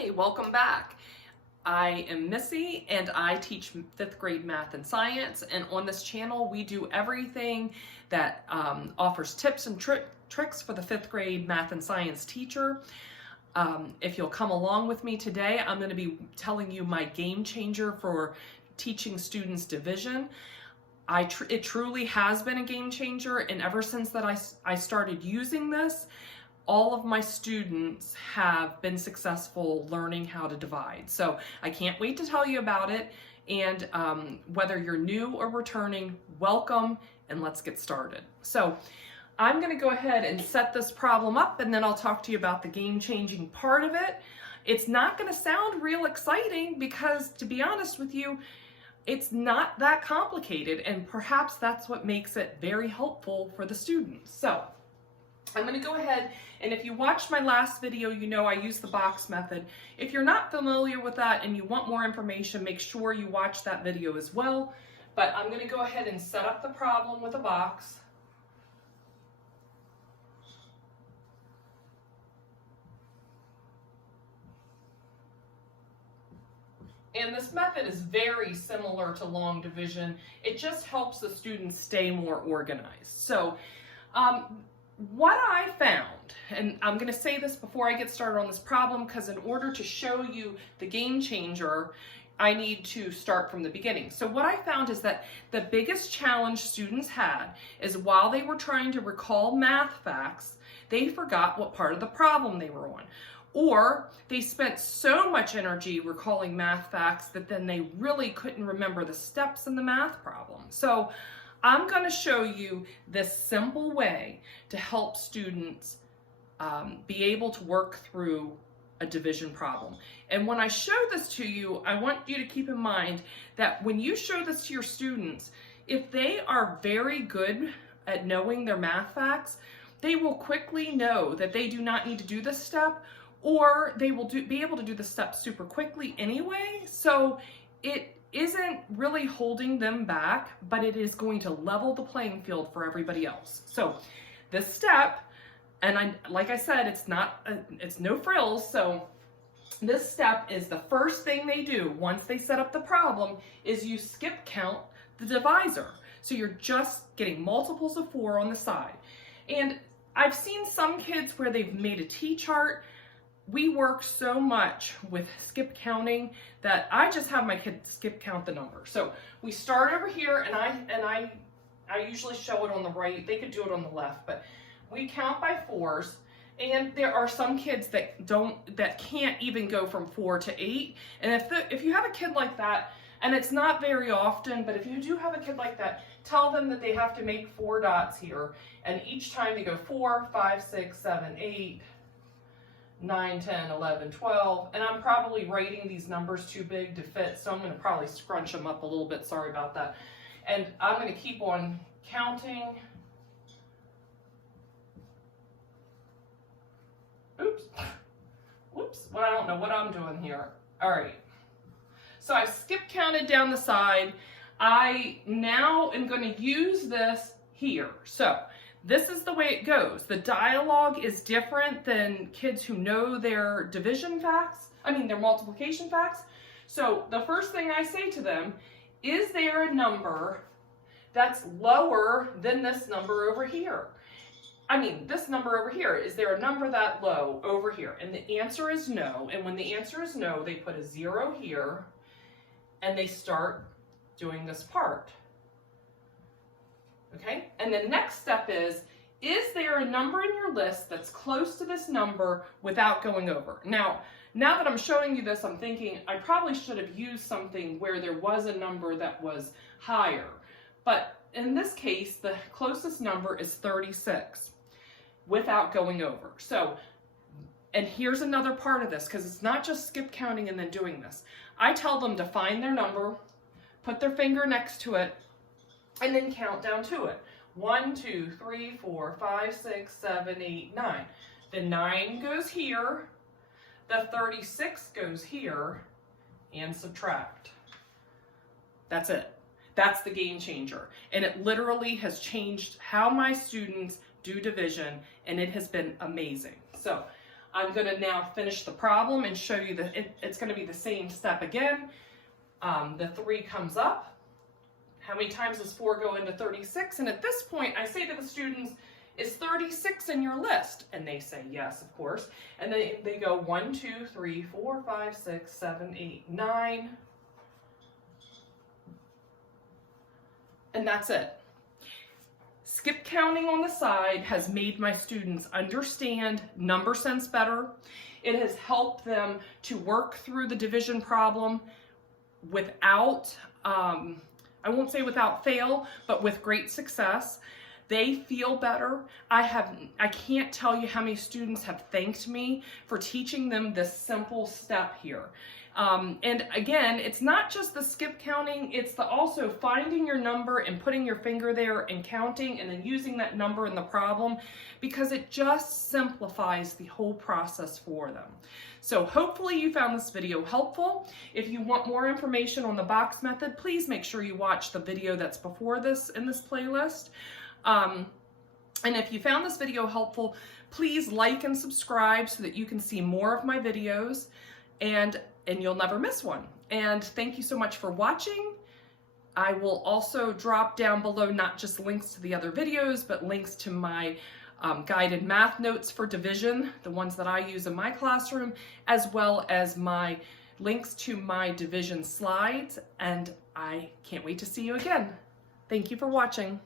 Hi, welcome back. I am Missy and I teach 5th grade math and science, and on this channel we do everything that offers tips and tricks for the 5th grade math and science teacher. If you'll come along with me today, I'm going to be telling you my game changer for teaching students division. It truly has been a game changer, and ever since that I started using this, all of my students have been successful learning how to divide. So I can't wait to tell you about it. And whether you're new or returning, welcome, and let's get started. So I'm going to go ahead and set this problem up, and then I'll talk to you about the game-changing part of it. It's not going to sound real exciting because, to be honest with you, it's not that complicated, and perhaps that's what makes it very helpful for the students. So I'm going to go ahead, and if you watched my last video, you know I use the box method. If you're not familiar with that and you want more information, make sure you watch that video as well. But I'm going to go ahead and set up the problem with a box. And this method is very similar to long division. It just helps the students stay more organized. So what I found, and I'm going to say this before I get started on this problem, because in order to show you the game changer, I need to start from the beginning. So what I found is that the biggest challenge students had is while they were trying to recall math facts, they forgot what part of the problem they were on. Or they spent so much energy recalling math facts that then they really couldn't remember the steps in the math problem. So I'm going to show you this simple way to help students be able to work through a division problem. And when I show this to you, I want you to keep in mind that when you show this to your students, if they are very good at knowing their math facts, they will quickly know that they do not need to do this step, or they will be able to do the steps super quickly anyway. So it isn't really holding them back, but it is going to level the playing field for everybody else. So this step, and like I said, it's no frills. So this step is the first thing they do once they set up the problem is you skip count the divisor. So you're just getting multiples of 4 on the side. And I've seen some kids where they've made a T-chart. We work so much with skip counting that I just have my kids skip count the number. So we start over here, and I usually show it on the right. They could do it on the left, but we count by 4s. And there are some kids that can't even go from 4 to 8. And if you have a kid like that, and it's not very often, but if you do have a kid like that, tell them that they have to make 4 dots here, and each time they go 4, 5, 6, 7, 8. 9, 10, 11, 12, and I'm probably writing these numbers too big to fit, so I'm going to probably scrunch them up a little bit. Sorry about that. And I'm going to keep on counting. Oops. Whoops. Well, I don't know what I'm doing here. All right. So I've skip counted down the side. I now am going to use this here. So this is the way it goes. The dialogue is different than kids who know their division facts, their multiplication facts. So the first thing I say to them, is there a number that's lower than this number over here? This number over here, is there a number that low over here? And the answer is no. And when the answer is no, they put a 0 here and they start doing this part. Okay, and the next step is there a number in your list that's close to this number without going over? Now that I'm showing you this, I'm thinking I probably should have used something where there was a number that was higher. But in this case, the closest number is 36 without going over. So, and here's another part of this, because it's not just skip counting and then doing this. I tell them to find their number, put their finger next to it, and then count down to it. 1, 2, 3, 4, 5, 6, 7, 8, 9. The 9 goes here, the 36 goes here, and subtract. That's it. That's the game changer. And it literally has changed how my students do division, and it has been amazing. So I'm going to now finish the problem and show you that it's going to be the same step again. The 3 comes up. How many times does 4 go into 36? And at this point, I say to the students, is 36 in your list? And they say yes, of course. And then they go 1, 2, 3, 4, 5, 6, 7, 8, 9. And that's it. Skip counting on the side has made my students understand number sense better. It has helped them to work through the division problem without, I won't say without fail, but with great success. They feel better. I can't tell you how many students have thanked me for teaching them this simple step here. And again, it's not just the skip counting, it's the also finding your number and putting your finger there and counting and then using that number in the problem, because it just simplifies the whole process for them. So hopefully you found this video helpful. If you want more information on the box method, please make sure you watch the video that's before this in this playlist. And if you found this video helpful, please like and subscribe so that you can see more of my videos and you'll never miss one. And thank you so much for watching. I will also drop down below not just links to the other videos, but links to my guided math notes for division, the ones that I use in my classroom, as well as my links to my division slides. And I can't wait to see you again. Thank you for watching.